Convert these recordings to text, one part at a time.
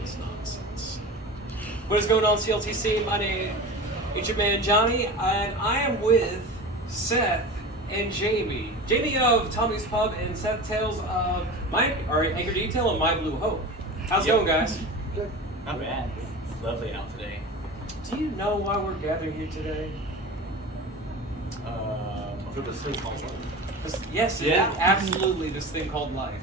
this nonsense. What is going on, CLTC? My name is your man Johnny, and I am with Seth and Jamie. Jamie of Tommy's Pub and Seth Tales of Anchor Detail and My Blue Hope. How's it going, guys? Good. Not bad. It's lovely out today. Do you know why we're gathering here today? For this thing called life. Yes, absolutely, this thing called life.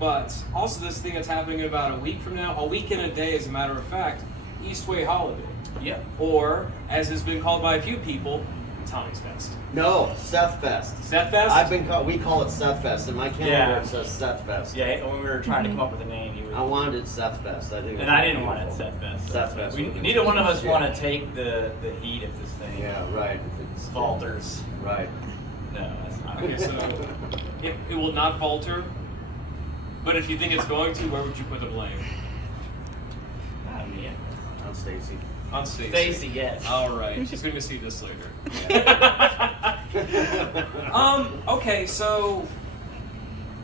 But also this thing that's happening in about a week from now, a week and a day as a matter of fact, Eastway Holiday. Yep. Or, as has been called by a few people, Tommy's Fest. No, Seth Fest. Seth Fest? We call it Seth Fest. In my calendar it says Seth Fest. Yeah, when we were trying to come up with a name, I wanted Seth Fest. I didn't want it Seth Fest. Seth Fest. Neither one of us want to take the heat of this thing. Yeah, right. If it falters. Right. No, that's not. Okay, so it will not falter. But if you think it's going to, where would you put the blame? On Stacy. On Stacy. Stacy, yes. All right. She's going to see this later. Okay, so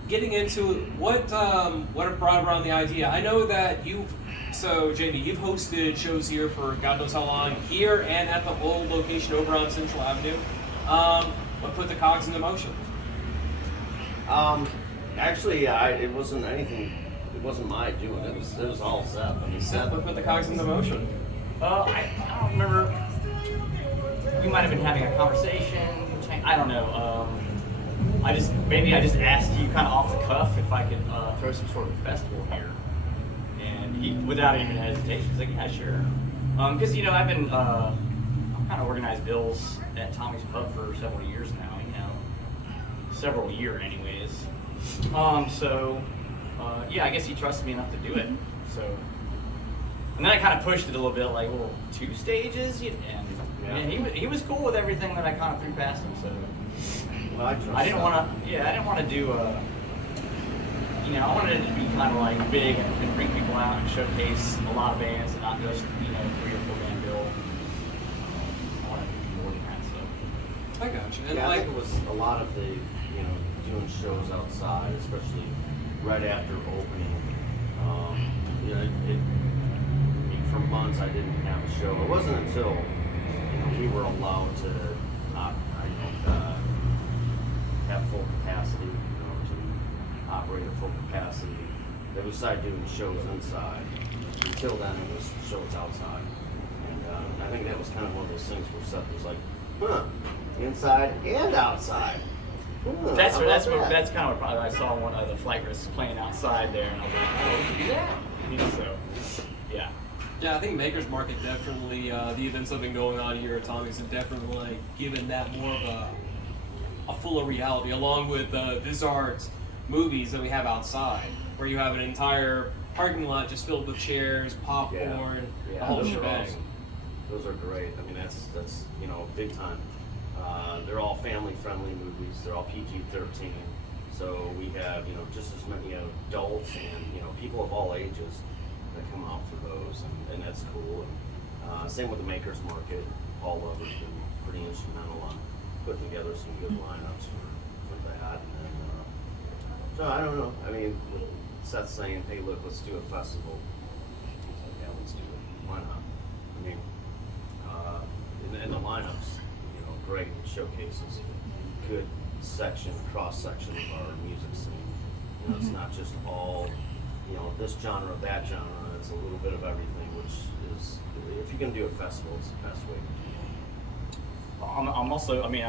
getting into what brought around the idea. I know that Jamie, you've hosted shows here for God knows how long, here and at the old location over on Central Avenue. What put the cogs into motion? Actually, it wasn't anything. It wasn't my doing. It was all Seth. I mean, Seth, what put the cogs into motion? I don't remember. We might have been having a conversation. I don't know. I just asked you kind of off the cuff if I could throw some sort of festival here, and he, without even hesitation, was like, "Yeah, sure." Because I've been kind of organized bills at Tommy's Pub for several years now. Several years anyways. I guess he trusted me enough to do it. So, and then I kind of pushed it a little bit, like, well, 2 stages, and he was cool with everything that I kind of threw past him. So, well, I didn't want to do I wanted it to be kind of like big and bring people out and showcase a lot of bands and not just 3 or 4 band bill. I wanted to do more than that. So, I got you. And I think it was a lot of the doing shows outside, especially right after opening. For months I didn't have a show. It wasn't until we were allowed to have full capacity, to operate at full capacity, that we started doing shows inside. Until then, it was shows outside, and I think that was kind of one of those things where Seth was like, inside and outside. That's kind of what I saw one of the flight risks playing outside there, and I was like, oh, we can do that. So, yeah. Yeah, I think Maker's Market definitely, the events that have been going on here at Tommy's have definitely given that more of a fuller reality, along with Vizard's movies that we have outside, where you have an entire parking lot just filled with chairs, popcorn, the whole shebang. Awesome. Those are great. I mean, that's big time. They're all family-friendly movies. They're all PG-13. So we have, just as many adults and, people of all ages that come out for those, and that's cool. And same with the Maker's Market. Paul Lover's been pretty instrumental on putting together some good lineups for that. And so I don't know. I mean, Seth saying, "Hey, look, let's do a festival." He's like, "Yeah, let's do it. Why not?" I mean, and the lineups. Great showcases, good cross-section of our music scene. It's not just all, this genre, that genre. It's a little bit of everything, which is, if you're going to do a festival, it's the best way to do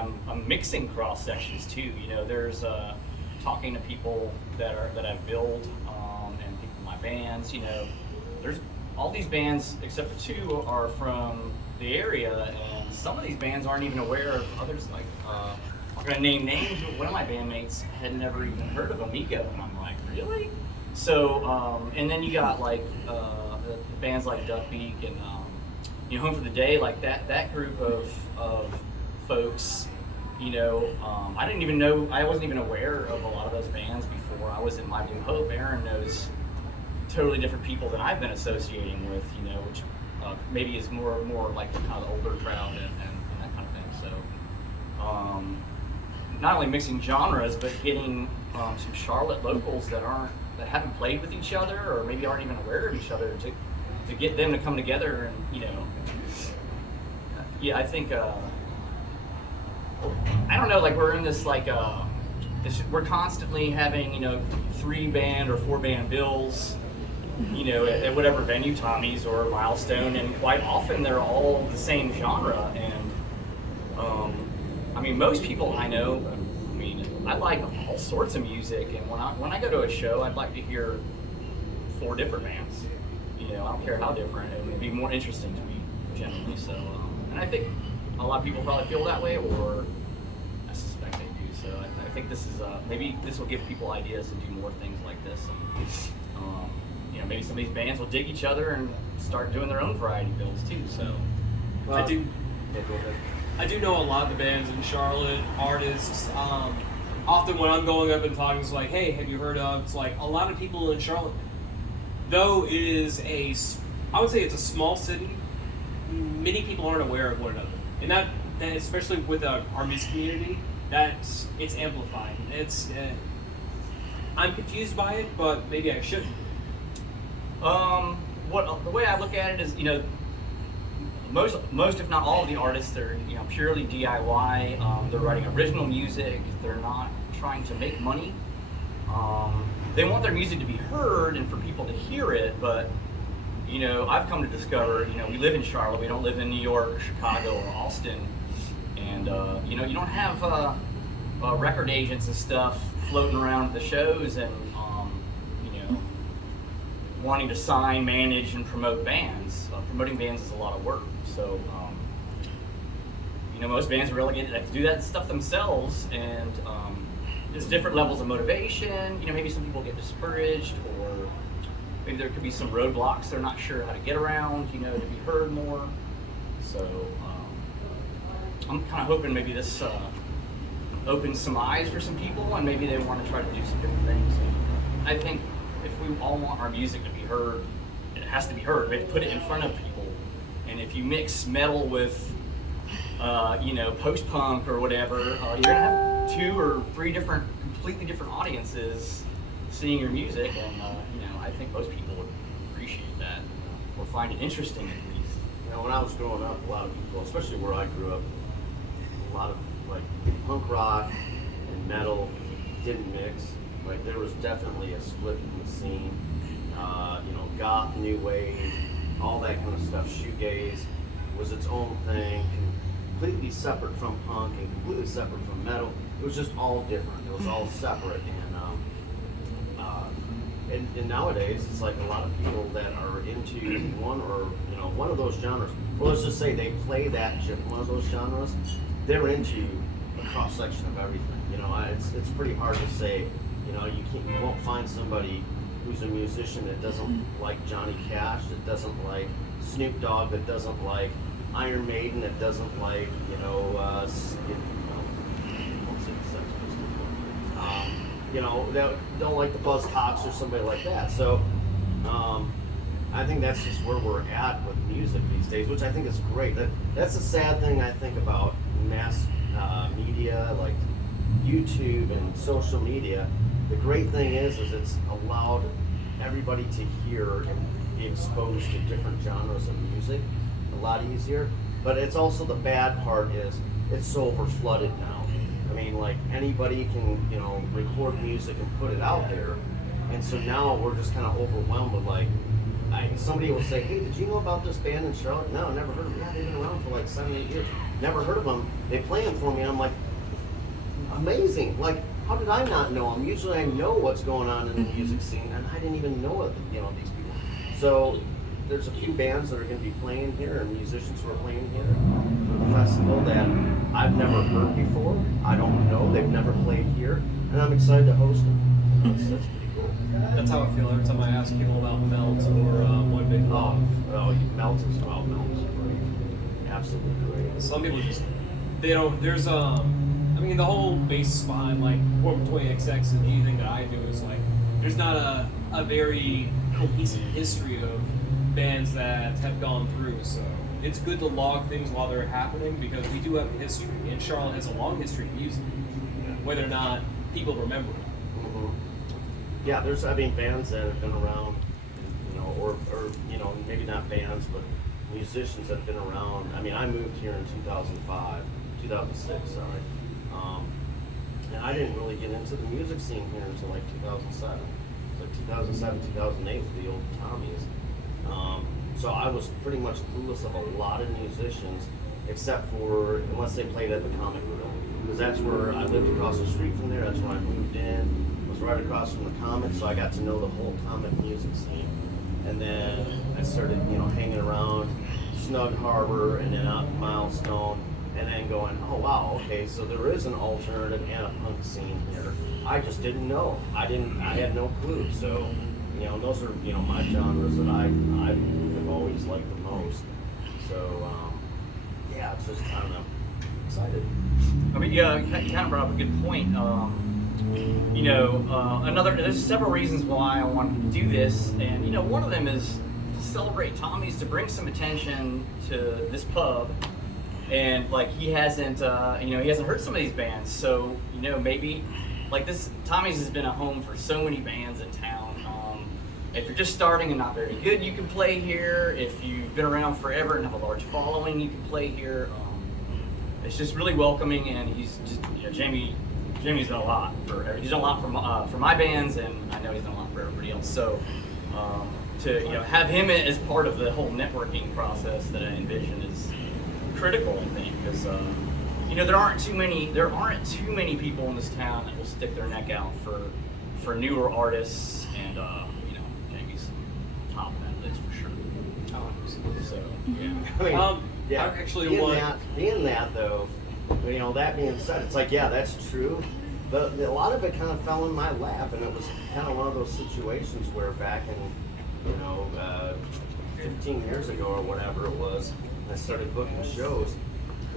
it. I'm mixing cross-sections too. There's talking to people that I've billed and people in my bands. There's all these bands except for 2 are from the area, and some of these bands aren't even aware of others. Like, I'm gonna name names, but one of my bandmates had never even heard of Amigo, and I'm like, really? So, and then you got like the bands like Duckbeak and Home for the Day, like that group of folks. I didn't even know, I wasn't even aware of a lot of those bands before I was in My Blue Hope. Aaron knows totally different people than I've been associating with, which maybe is more like the kind of older crowd and that kind of thing. So, not only mixing genres, but getting some Charlotte locals that aren't that haven't played with each other or maybe aren't even aware of each other to get them to come together and, you know, yeah, I think, I don't know, like we're in this like, we're constantly having, you know, 3-band or 4-band bills, you know, at whatever venue, Tommy's or Milestone, and quite often they're all the same genre. And I mean, most people I know, I mean, I like all sorts of music, and when I go to a show, I'd like to hear 4 different bands. You know, I don't care how different; it would be more interesting to me generally. So, and I think a lot of people probably feel that way, or I suspect they do. So I think this is maybe this will give people ideas to do more things like this. And, you know, maybe some of these bands will dig each other and start doing their own variety bills too. So I do. Yeah, go ahead. I do know a lot of the bands in Charlotte, artists. Often when I'm going up and talking, it's like, hey, have you heard of? It's like a lot of people in Charlotte, though it is I would say it's a small city, many people aren't aware of one another. And that especially with our music community, it's amplified. I'm confused by it, but maybe I shouldn't. The way I look at it is, you know, most if not all of the artists, they're, you know, purely DIY. They're writing original music. They're not trying to make money. They want their music to be heard and for people to hear it. But, you know, I've come to discover, you know, we live in Charlotte. We don't live in New York or Chicago or Austin. And, you know, you don't have record agents and stuff floating around at the shows and, you know, wanting to sign, manage, and promote bands. Promoting bands is a lot of work. So, you know, most bands are relegated to have to do that stuff themselves, and there's different levels of motivation. You know, maybe some people get discouraged, or maybe there could be some roadblocks they're not sure how to get around, you know, to be heard more. So, I'm kind of hoping maybe this opens some eyes for some people, and maybe they want to try to do some different things. And I think if we all want our music to be heard, it has to be heard. We have to put it in front of people. And if you mix metal with, you know, post-punk or whatever, you're gonna have 2 or 3 completely different audiences seeing your music. And you know, I think most people would appreciate that, or find it interesting at least. You know, when I was growing up, a lot of people, especially where I grew up, a lot of like punk rock and metal didn't mix. Like there was definitely a split in the scene. You know, goth, new wave, all that kind of stuff. Shoegaze was its own thing, completely separate from punk and completely separate from metal. It was just all different. It was all separate. And nowadays, it's like a lot of people that are into one of those genres. Well, let's just say they play one of those genres. They're into a cross section of everything. You know, it's pretty hard to say. You know, you won't find somebody who's a musician that doesn't like Johnny Cash, that doesn't like Snoop Dogg, that doesn't like Iron Maiden, that doesn't like, you know, I won't say the Sex Pistols, you know, that don't like the Buzzcocks or somebody like that. So I think that's just where we're at with music these days, which I think is great. That's the sad thing I think about mass media, like YouTube and social media. The great thing is it's allowed everybody to hear and be exposed to different genres of music a lot easier. But it's also the bad part is it's so over flooded now. I mean, like anybody can, you know, record music and put it out there. And so now we're just kind of overwhelmed with like, somebody will say, hey, did you know about this band in Charlotte? No, never heard of them. Yeah, they've been around for like 7-8 years. Never heard of them. They play them for me. And I'm like, amazing. Like, how did I not know them? Usually I know what's going on in the music scene, and I didn't even know it, you know, these people. So there's a few bands that are going to be playing here, and musicians who are playing here for the festival that I've never heard before. I don't know. They've never played here, and I'm excited to host them. That's pretty cool. That's how I feel every time I ask people about Melt or One Big Love. Melt is great. Absolutely great. Some people just, they don't, there's I mean, the whole basis behind like RF20XX and anything that I do is like, there's not a very cohesive history of bands that have gone through. So it's good to log things while they're happening because we do have a history, and Charlotte has a long history of music, whether or not people remember it. yeah, there's, I mean, bands that have been around, you know, or you know, maybe not bands, but musicians that have been around. I mean, I moved here in 2006, sorry. And I didn't really get into the music scene here until like 2007. It's like 2007, 2008 with the old Tommies. So I was pretty much clueless of a lot of musicians, except for, unless they played at the Comic Room. Because that's where I lived across the street from there, that's when I moved in, was right across from the Comic, so I got to know the whole comic music scene. And then I started, you know, hanging around Snug Harbor and then out Milestone, and then going, oh wow, okay, so there is an alternative and a punk scene here. I just didn't know. I had no clue. So, you know, those are, you know, my genres that I have always liked the most. So, yeah, it's just, I don't know, excited. I mean, yeah, you kind of brought up a good point. You know, there's several reasons why I wanted to do this, and you know, one of them is to celebrate Tommy's, to bring some attention to this pub, and like he hasn't heard some of these bands, so you know, maybe like this, Tommy's has been a home for so many bands in town. If you're just starting and not very good, you can play here. If you've been around forever and have a large following, you can play here. It's just really welcoming, and he's just, you know, Jamie's done a lot he's done a lot for my bands, and I know he's done a lot for everybody else. So to, you know, have him as part of the whole networking process that I envision is critical, I think, because you know, there aren't too many people in this town that will stick their neck out for newer artists, and you know, Jamie's top of that list for sure. So yeah. I mean, yeah, actually, being that though, you know, that being said, it's like, yeah, that's true, but a lot of it kind of fell in my lap, and it was kind of one of those situations where back in, you know, 15 years ago or whatever it was, I started booking shows,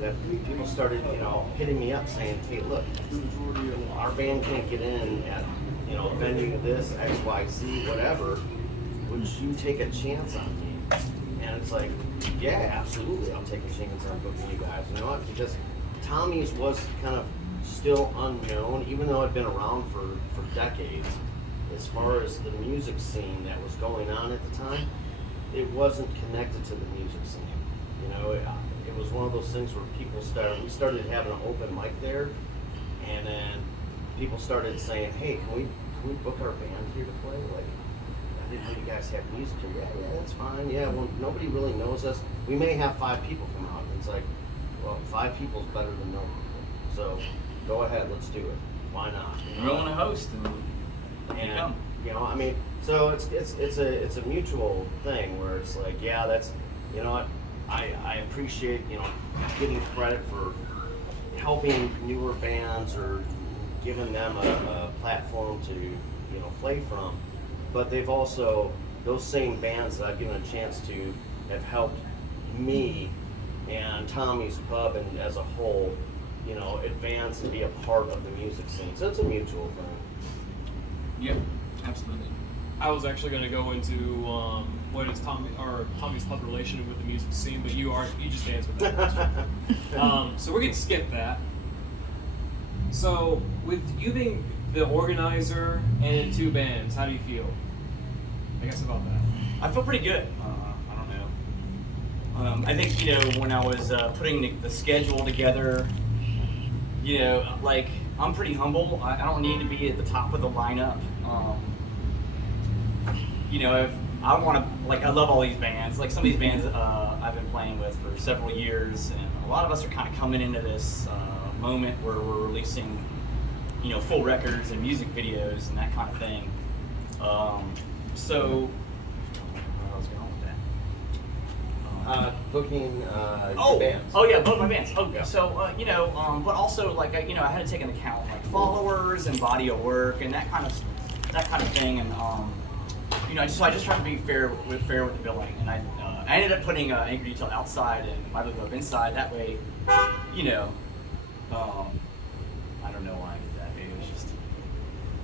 that people started, you know, hitting me up saying, hey, look, our band can't get in at, you know, venue this, X, Y, Z, whatever, would you take a chance on me? And it's like, yeah, absolutely, I'll take a chance on booking you guys. You know what? Because Tommy's was kind of still unknown, even though it'd been around for decades. As far as the music scene that was going on at the time, it wasn't connected to the music scene. You know, it was one of those things where we started having an open mic there, and then people started saying, hey, can we book our band here to play? Like, I didn't know you guys have music here. Yeah, that's fine. Yeah, well, nobody really knows us. We may have 5 people come out. It's like, well, 5 people is better than no people. So go ahead, let's do it. Why not? You know? We're willing to host, and come. You know, I mean, so it's a mutual thing where it's like, yeah, that's, you know what, I appreciate, you know, getting credit for helping newer bands or giving them a platform to, you know, play from. But they've also, those same bands that I've given a chance to have helped me and Tommy's Pub and as a whole, you know, advance and be a part of the music scene. So it's a mutual thing. Yeah, absolutely. I was actually going to go into what is Tommy's Pub relation with the music scene, but you just answered that question. So we're going to skip that. So with you being the organizer and in 2 bands, how do you feel? I guess about that. I feel pretty good. I don't know. I think, you know, when I was putting the schedule together, you know, like, I'm pretty humble. I don't need to be at the top of the lineup. You know, if I want to, like, I love all these bands. Like, some of these bands I've been playing with for several years, and a lot of us are kind of coming into this moment where we're releasing, you know, full records and music videos and that kind of thing. So, where I was going with that? Booking your bands. Oh yeah, both my bands. Okay, Yeah. so you know, but also like I had to take into account like followers and body of work and that kind of thing, and you know, I just tried to be fair with the billing, and I ended up putting Anchor Detail outside and my Blue Hub inside. That way, you know, I don't know why I did that. Maybe it was just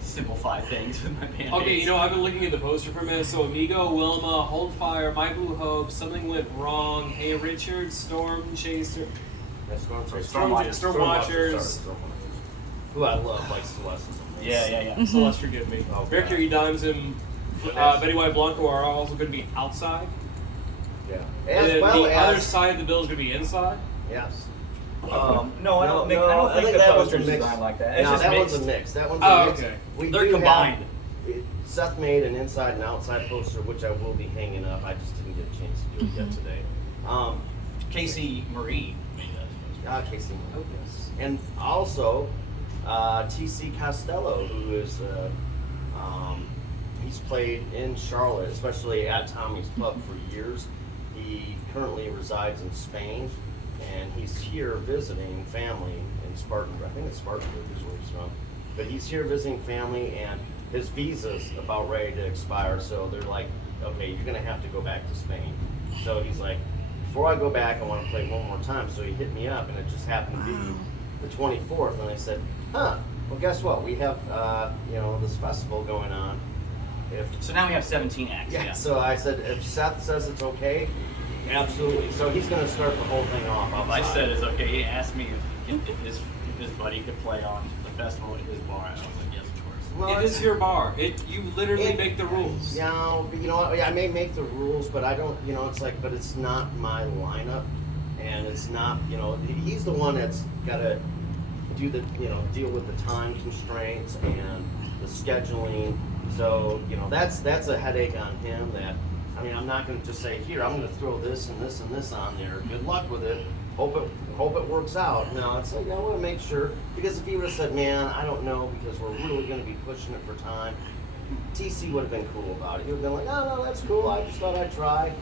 simplify things with my band. Okay, you know, I've been looking at the poster for a minute. So Amigo, Wilma, Hold Fire, My Blue Hope, Something Went Wrong, Hey Richard, Storm Chaser, Yeah, Storm Watchers. Who I love, like Celeste and Yeah. Celeste, forgive me. Oh, God. Mercury Dimes and Betty White Blanco are also going to be outside. Yeah. And As then well the as, other side of the bill is going to be inside. Yes. No, I don't think the that one's a poster's mix. designed like that. It's No, just that mixed. one's a mix. That one's Oh, a mix. okay. They're do combined. Seth made an inside and outside poster, which I will be hanging up. I just didn't get a chance to do it yet today. Casey Marie made that. Casey. Oh, yes. And also, TC Costello, who is, he's played in Charlotte, especially at Tommy's Club for years. He currently resides in Spain, and he's here visiting family in Spartanburg. I think it's Spartanburg is where he's from. But he's here visiting family, and his visa's about ready to expire, so they're like, okay, you're gonna have to go back to Spain. So he's like, before I go back, I want to play one more time. So he hit me up, and it just happened to be the 24th, and I said, well, guess what? We have, this festival going on. So now we have 17 acts. Yeah. So I said, if Seth says it's okay, absolutely. So he's going to start the whole thing off outside. I said it's okay. He asked me if his buddy could play on the festival at his bar. I was like, yes, of course. Well, It is your bar. You literally make the rules. Yeah, but you know what? I may make the rules, but I don't. It's like, but it's not my lineup, and it's not. He's the one that's got to do the. Deal with the time constraints and the scheduling. So that's a headache on him. I'm not going to just say, here, I'm going to throw this and this and this on there. Good luck with it. Hope it works out. No, it's like I want to make sure, because if he would have said, man, I don't know, because we're really going to be pushing it for time, TC would have been cool about it. He would have been like, oh no, that's cool. I just thought I'd try.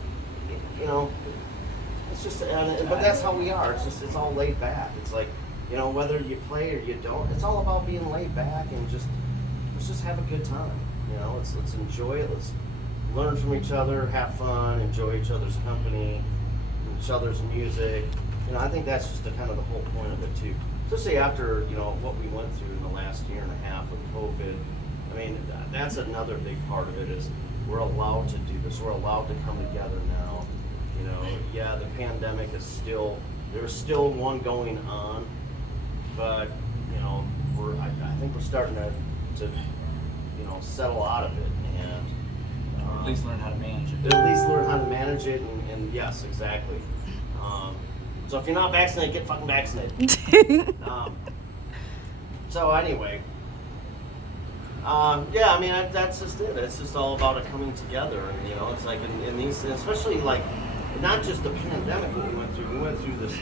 It's just, but that's how we are. It's all laid back. It's like, whether you play or you don't, it's all about being laid back and let's just have a good time. Let's enjoy it. Let's learn from each other, have fun, enjoy each other's company, each other's music. I think that's just the kind of the whole point of it too. Especially after, what we went through in the last year and a half with COVID. That's another big part of it is we're allowed to do this. We're allowed to come together now. The pandemic is there's still one going on, but, I think we're starting to settle out of it and At least learn how to manage it. at least learn how to manage it, and yes, exactly. So if you're not vaccinated, get fucking vaccinated. So anyway, that's just it. It's just all about it coming together, and it's like in these, especially like not just the pandemic that we went through. We went through this,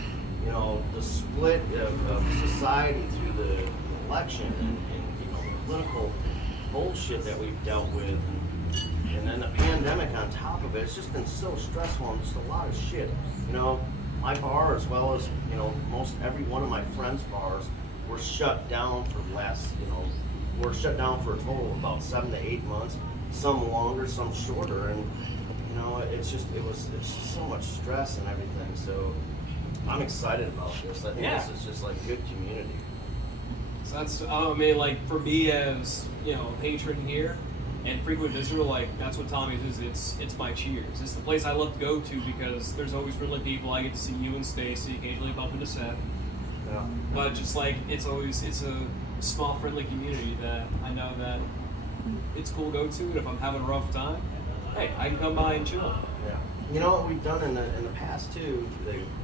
the split of society through the election and the political bullshit that we've dealt with, and then the pandemic on top of it. It's just been so stressful and just a lot of shit. My bar, as well as most every one of my friends' bars, were shut down for the last we're shut down for a total of about 7 to 8 months, some longer, some shorter, and it's just so much stress and everything. So I'm excited about this. I think this is just like good community. So that's, like for me as, a patron here and frequent visitor, like that's what Tommy's is. It's my Cheers. It's the place I love to go to because there's always friendly people. I get to see you and Stacy, occasionally bump into Seth. Yeah. But just like, it's a small friendly community that I know that it's cool to go to, and if I'm having a rough time, hey, I can come by and chill. Yeah. You know what we've done in the past too,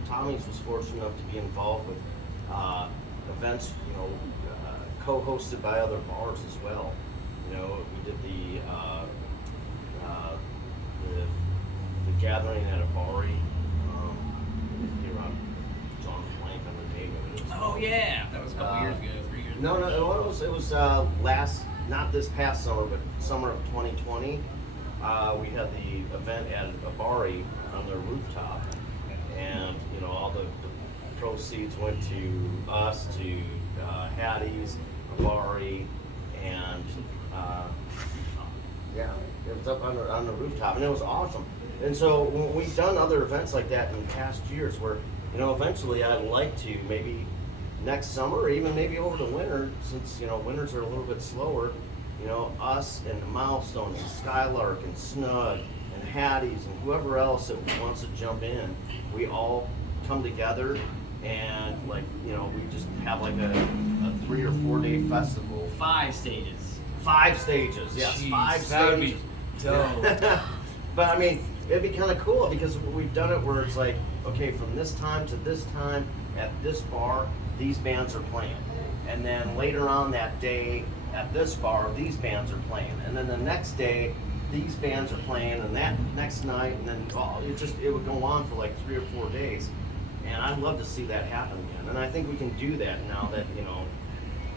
Tommy's was fortunate enough to be involved with events, co-hosted by other bars as well. We did the gathering at a bar. Here on John Blank on the name of it. Oh yeah, that was a couple years ago, 3 years ago. No, it was not this past summer, but summer of 2020. We had the event at a bar on their rooftop, and all the proceeds went to us, to Hattie's, Bari, and it was up on the rooftop, and it was awesome. And so we've done other events like that in past years, where eventually I'd like to maybe next summer, or even maybe over the winter, since winters are a little bit slower. Us and Milestone and Skylark and Snug and Hattie's and whoever else that wants to jump in, we all come together and like we just have like a 3 or 4 day festival. 5 stages. 5 stages, yes, Jeez, 5 that would stages. be dope. But I mean, it'd be kind of cool because we've done it where it's like, okay, from this time to this time at this bar, these bands are playing, and then later on that day at this bar, these bands are playing, and then the next day, these bands are playing, and that next night, and then it would go on for like 3 or 4 days, and I'd love to see that happen again. And I think we can do that now that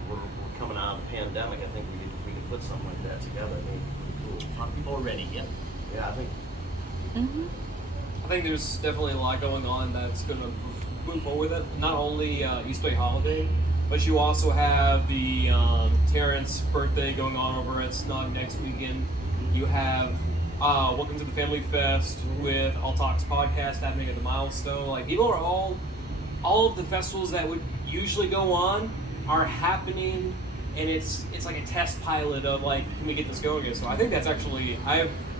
we're coming out of the pandemic. I think we can put something like that together. I mean, pretty cool. A lot of people are ready. Yep. Yeah, I think. I think there's definitely a lot going on that's going to move forward with it. Not only Eastway Holiday, but you also have the Terrence birthday going on over at Snug next weekend. You have Welcome to the Family Fest with All Talks Podcast happening at the Milestone. Like, people are all of the festivals that would usually go on are happening, and it's like a test pilot of like, can we get this going again? So I think that's actually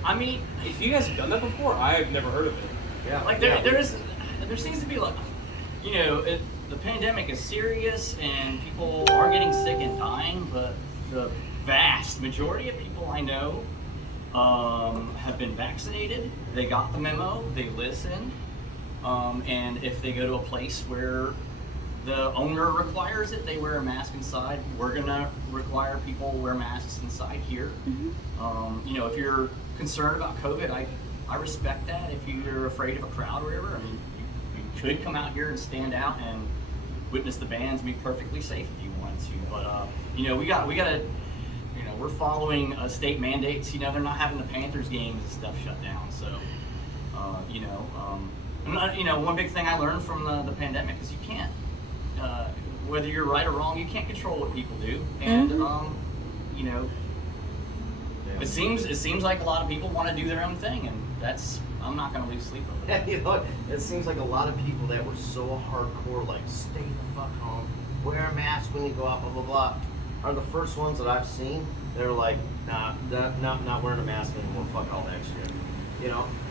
I mean, if you guys have done that before, I've never heard of it. Yeah. Like there seems to be like, the pandemic is serious and people are getting sick and dying, but the vast majority of people I know have been vaccinated. They got the memo, they listened, and if they go to a place where the owner requires it, they wear a mask inside. We're gonna require people wear masks inside here. If you're concerned about COVID, I respect that. If you're afraid of a crowd or whatever, I mean, you could come out here and stand out and witness the bands, be perfectly safe if you wanted to. But we gotta, we're following state mandates. They're not having the Panthers games and stuff shut down. So, one big thing I learned from the pandemic is you can't, whether you're right or wrong, you can't control what people do. And it seems like a lot of people want to do their own thing, and I'm not going to lose sleep over that. It seems like a lot of people that were so hardcore, like stay the fuck home, wear a mask when you go out, blah blah blah, are the first ones that I've seen. They're like, nah, not wearing a mask anymore. Fuck all that shit.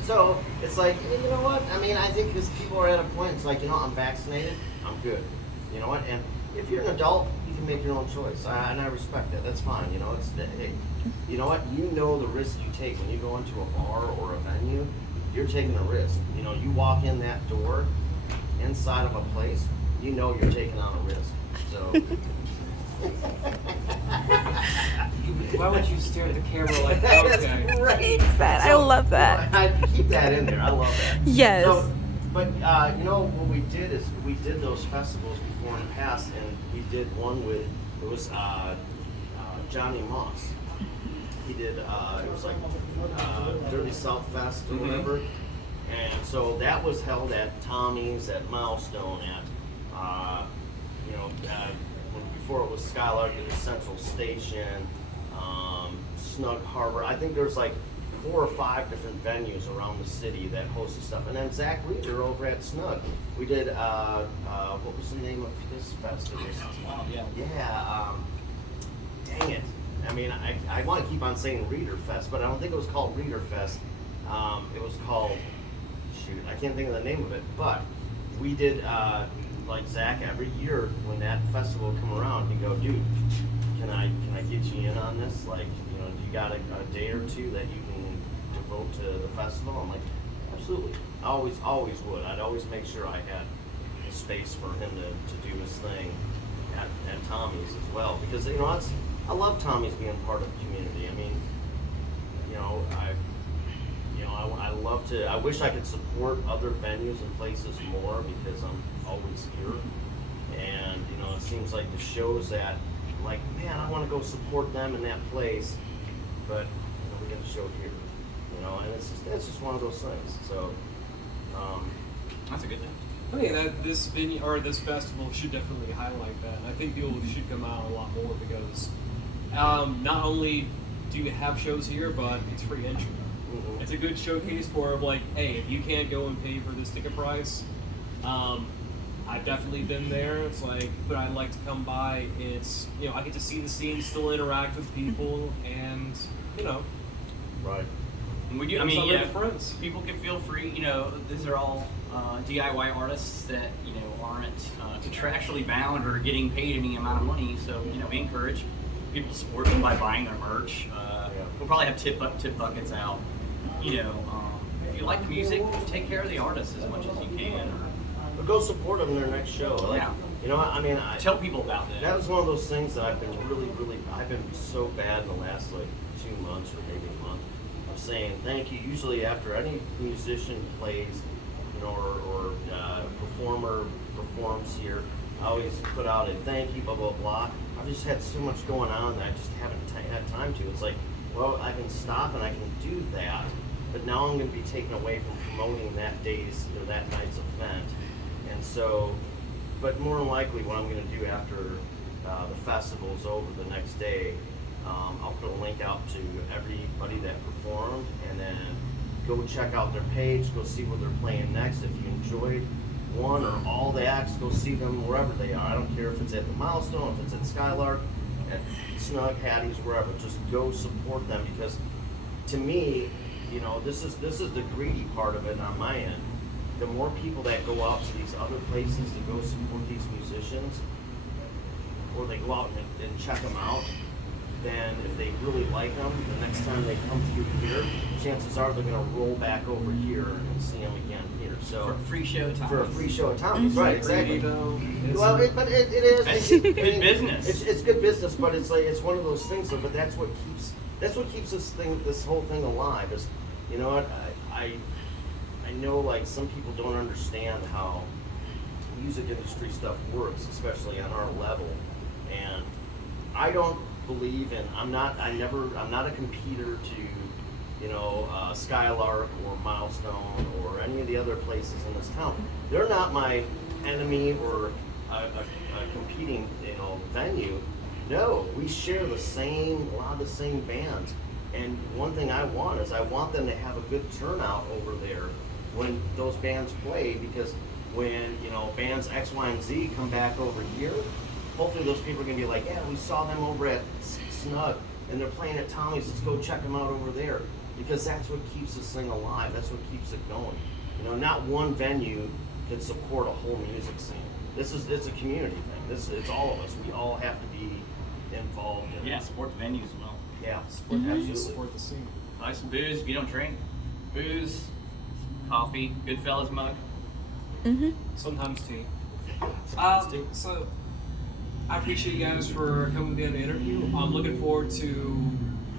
So it's like, you know what? I mean, I think because people are at a point, it's like, I'm vaccinated, I'm good. You know what? And if you're an adult, you can make your own choice, and I respect that. That's fine. It's hey, you know what? You know the risk you take when you go into a bar or a venue. You're taking a risk. You walk in that door, inside of a place, you're taking on a risk. So. Why would you stare at the camera like that? Okay. That's great. I love that. I keep that in there. I love that. Yes. So, but what we did is we did those festivals before in the past, and we did one with Johnny Moss. He did it was like Dirty South Fest or whatever, and so that was held at Tommy's at Milestone at before it was Skylark, it was Central Station, Snug Harbor. I think there's like 4 or 5 different venues around the city that hosted stuff. And then Zach Reeder over at Snug, we did, what was the name of this festival? Dang it. I mean, I want to keep on saying Reeder Fest, but I don't think it was called Reeder Fest. It was called, I can't think of the name of it, but we did, like Zach, every year when that festival would come around, he'd go, dude, can I get you in on this? Like, do you got a day or two that you can devote to the festival? I'm like, absolutely. I always would. I'd always make sure I had a space for him to do his thing at Tommy's as well. Because, I love Tommy's being part of the community. I mean, I love to, I wish I could support other venues and places more because I'm always here. And, it seems like the shows that, I'm like, man, I want to go support them in that place, but, we get a show here, and it's just one of those things. So, That's a good thing. I think that this venue or this festival should definitely highlight that. And I think people should come out a lot more because not only do you have shows here, but it's free entry. mm-hmm. It's a good showcase for like, hey, if you can't go and pay for this ticket price, I've definitely been there. It's like, but I'd like to come by. It's, I get to see the scene, still interact with people, and Right. And we do. I Some mean, of yeah, the friends. people can feel free. You know, these are all DIY artists that aren't contractually bound or getting paid any amount of money. So we encourage people to support them by buying their merch. We'll probably have tip buckets out. If you like the music, take care of the artists as much as you can. But go support them in their next show. Like, I tell people about that. That was one of those things that I've been I've been so bad in the last 2 months or maybe a month of saying thank you. Usually after any musician plays, or performer performs here, I always put out a thank you, blah, blah, blah. I've just had so much going on that I just haven't had time to. It's like, well, I can stop and I can do that, but now I'm going to be taken away from promoting that day's, that night's event. And so, but more than likely what I'm going to do after the festival's over the next day, I'll put a link out to everybody that performed, and then go check out their page, go see what they're playing next. If you enjoyed one or all the acts, go see them wherever they are. I don't care if it's at the Milestone, if it's at Skylark, at Snug, Hattie's, wherever. Just go support them, because to me, this is the greedy part of it on my end. The more people that go out to these other places to go support these musicians, or they go out and check them out, then if they really like them, the next time they come through here, chances are they're going to roll back over here and see them again here. So for a free show at Tommy's. For a free show at Tommy's, right? Exactly. Well, it is. It's good business. It's good business, but it's one of those things. But that's what keeps this whole thing alive. Is what I know, some people don't understand how music industry stuff works, especially on our level, and I don't believe in. I'm not a competitor to, Skylark or Milestone or any of the other places in this town. They're not my enemy or a competing, venue. No, we share a lot of the same bands. And one thing I want them to have a good turnout over there when those bands play, because when, bands X, Y, and Z come back over here, hopefully those people are going to be like, yeah, we saw them over at Snug, and they're playing at Tommy's, let's go check them out over there. Because that's what keeps this thing alive, that's what keeps it going. Not one venue can support a whole music scene. It's a community thing. It's all of us. We all have to be involved in it. Support the venues as well. Yeah, Absolutely. Support the scene. Buy some booze if you don't drink. Booze, coffee, Goodfellas mug. Sometimes tea. So I appreciate you guys for coming to the interview. I'm looking forward to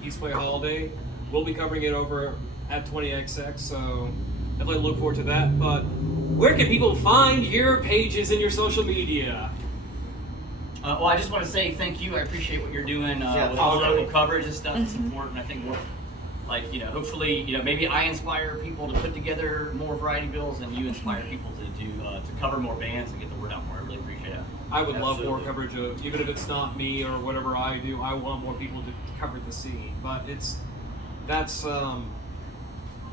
Eastway Holiday. We'll be covering it over at 20XX, so definitely look forward to that. But where can people find your pages and your social media? Well, I just want to say thank you. I appreciate what you're doing with all the local coverage and stuff. It's important. I think hopefully, maybe I inspire people to put together more variety bills, and you inspire people to cover more bands and get the word out more. I really appreciate it. I would love more coverage of, even if it's not me or whatever I do, I want more people to cover the scene. But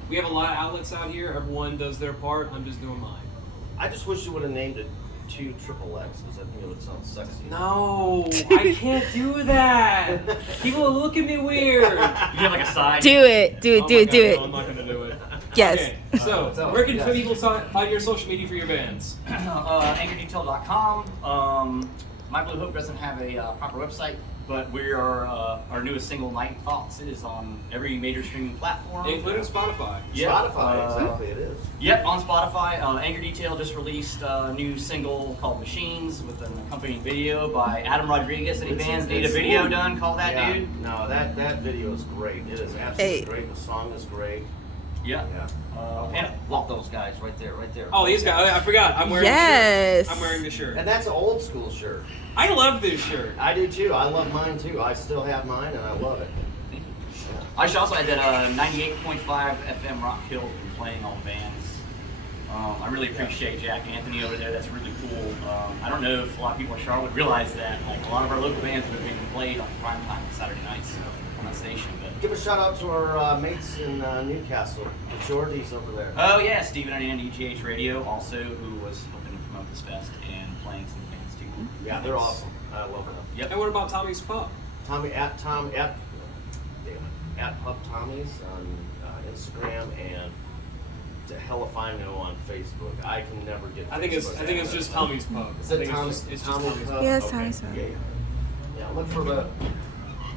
we have a lot of outlets out here. Everyone does their part. I'm just doing mine. I just wish you would have named it 2XXX, because I think it would sound sexy. No, I can't do that. People will look at me weird. You have like a side. Do it. Do it. No, I'm not going to do it. Yes. Okay, so where can people find your social media for your bands? AnchorDetail.com. My Blue Hope doesn't have a proper website, but we are our newest single, Night Thoughts, is on every major streaming platform, including Spotify. Yep. Spotify, exactly, it is. Yep, on Spotify. Anchor Detail just released a new single called Machines with an accompanying video by Adam Rodriguez. Any bands need a video done? Call that dude. No, that video is great. It is absolutely great. The song is great. Yeah. And love those guys right there. Oh, these guys! I forgot. I'm wearing. Yes. The shirt. I'm wearing the shirt. And that's an old school shirt. I love this shirt. I do too. I love mine too. I still have mine, and I love it. I should also add that 98.5 FM Rock Hill has been playing all the bands. I really appreciate Jack Anthony over there. That's really cool. I don't know if a lot of people in Charlotte realize that. Like a lot of our local bands have been played on prime time on Saturday nights on that station. But give a shout out to our mates in Newcastle, the Jordies over there. Oh yeah, Stephen and EGH Radio, also who was helping to promote this fest and playing some bands too. Yeah, they're awesome. I love them. Yep. And what about Tommy's Pub? At Pub Tommy's on Instagram, and to hell if I know on Facebook. I can never get. I think it's just Tommy's Pub. Is I it think Tommy's? it's just Tommy's Pub. Yeah, it's Okay. Tommy's Pub. Yeah. Look for the.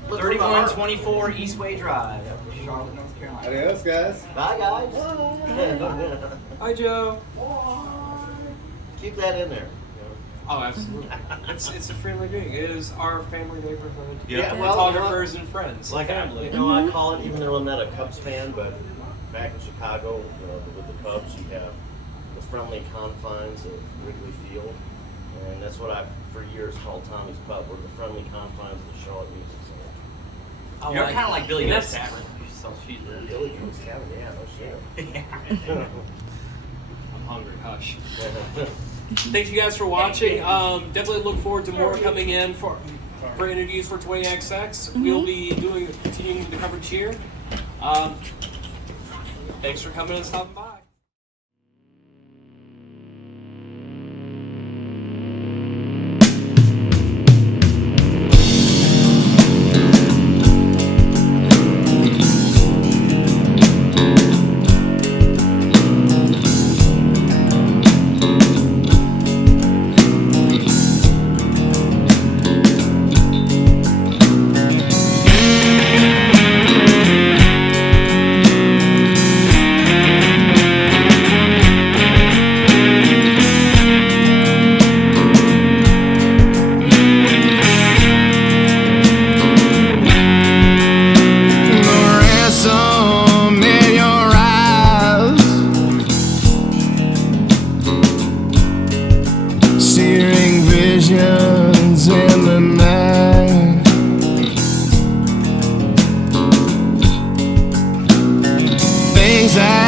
Look for the 3124 Eastway Drive, Charlotte, North Carolina. Adios, guys. Bye, guys. Hi, Joe. Keep that in there. Oh, absolutely. It's a friendly thing. It is our family neighborhood. Yeah, well, Photographers and friends. Like family. I call it, even though I'm not a Cubs fan, but back in Chicago, with the Cubs, you have the friendly confines of Wrigley Field, and that's what I've for years called Tommy's Pub. We're the friendly confines of the Charlotte Music Center. You're kind of like Billy Goat's Yes. Tavern. You sell cheeseburgers. Billy Goat's Tavern, yeah, no shit. I'm hungry. Hush. Thank you guys for watching. Definitely look forward to more coming in for interviews for 20XX. We'll be continuing the coverage here. Thanks for coming and stopping by. Things I